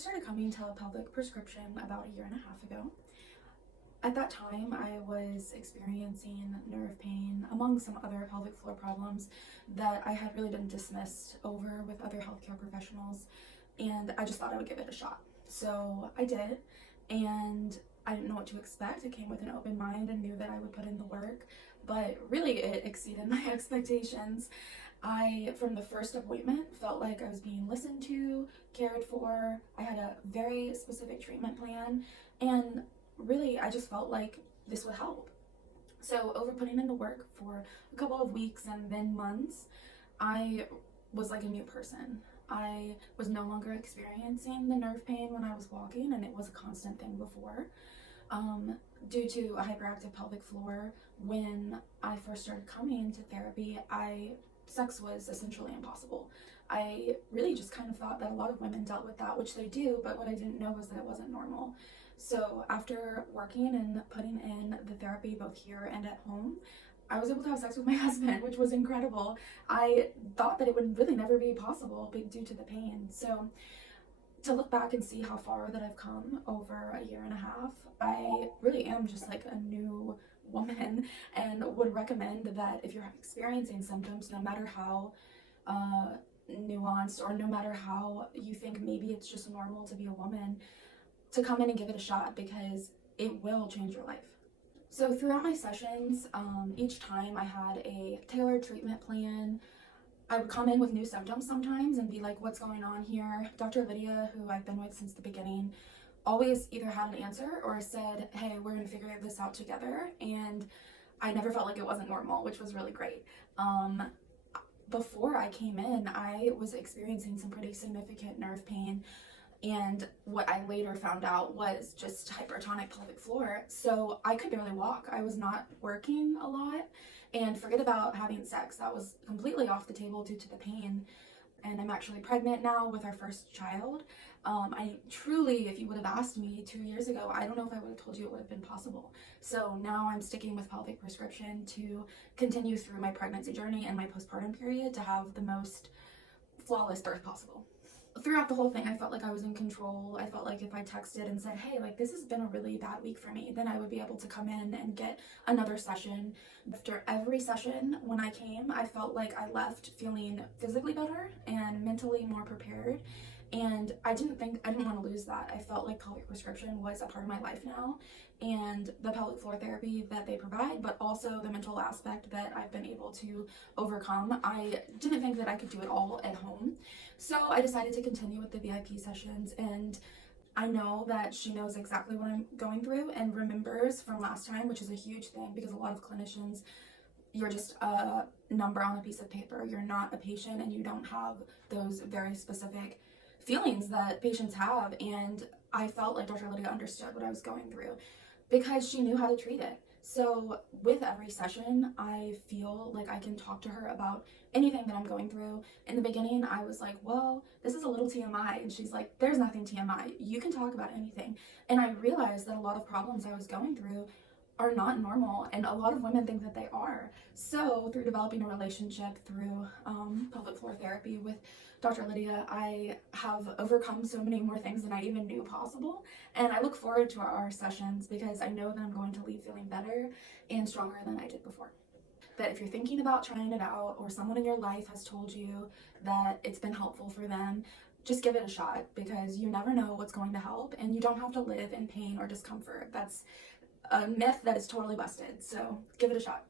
first started coming to a pelvic prescription about a year and a half ago. At that time, I was experiencing nerve pain among some other pelvic floor problems that I had really been dismissed over with other healthcare professionals, and I just thought I would give it a shot. So I did, and I didn't know what to expect. I came with an open mind and knew that I would put in the work, but really it exceeded my expectations. I, from the first appointment, felt like I was being listened to, cared for. I had a very specific treatment plan, and really I just felt like this would help. So over putting in the work for a couple of weeks and then months, I was like a new person. I was no longer experiencing the nerve pain when I was walking, and it was a constant thing before. Due to a hyperactive pelvic floor, when I first started coming to therapy, sex was essentially impossible. I really just kind of thought that a lot of women dealt with that, which they do, but what I didn't know was that it wasn't normal. So after working and putting in the therapy both here and at home, I was able to have sex with my husband, which was incredible. I thought that it would really never be possible due to the pain. So to look back and see how far that I've come over a year and a half, I really am just like a new woman, and would recommend that if you're experiencing symptoms, no matter how nuanced or no matter how you think maybe it's just normal to be a woman, to come in and give it a shot, because it will change your life. So throughout my sessions, each time I had a tailored treatment plan. I would come in with new symptoms sometimes and be like, what's going on here? Dr. Lydia, who I've been with since the beginning, always either had an answer or said, hey, we're gonna figure this out together. And I never felt like it wasn't normal, which was really great. Before I came in, I was experiencing some pretty significant nerve pain, and what I later found out was just hypertonic pelvic floor. So I could barely walk. I was not working a lot, and forget about having sex. That was completely off the table due to the pain. And I'm actually pregnant now with our first child. I truly, if you would have asked me 2 years ago, I don't know if I would have told you it would have been possible. So now I'm sticking with pelvic prescription to continue through my pregnancy journey and my postpartum period to have the most flawless birth possible. Throughout the whole thing, I felt like I was in control. I felt like if I texted and said, hey, like this has been a really bad week for me, then I would be able to come in and get another session. After every session, when I came, I felt like I left feeling physically better and mentally more prepared. And I didn't want to lose that. I felt like pelvic prescription was a part of my life now, and the pelvic floor therapy that they provide, but also the mental aspect that I've been able to overcome. I didn't think that I could do it all at home. So I decided to continue with the VIP sessions, and I know that she knows exactly what I'm going through and remembers from last time, which is a huge thing because a lot of clinicians, you're just a number on a piece of paper. You're not a patient, and you don't have those very specific feelings that patients have. And I felt like Dr. Lydia understood what I was going through because she knew how to treat it. So with every session, I feel like I can talk to her about anything that I'm going through. In the beginning, I was like, well, this is a little TMI. And she's like, there's nothing TMI. You can talk about anything. And I realized that a lot of problems I was going through are not normal, and a lot of women think that they are. So through developing a relationship through pelvic floor therapy with Dr. Lydia, I have overcome so many more things than I even knew possible, and I look forward to our sessions because I know that I'm going to leave feeling better and stronger than I did before. That if you're thinking about trying it out, or someone in your life has told you that it's been helpful for them, just give it a shot, because you never know what's going to help, and you don't have to live in pain or discomfort. That's a myth that is totally busted, so give it a shot.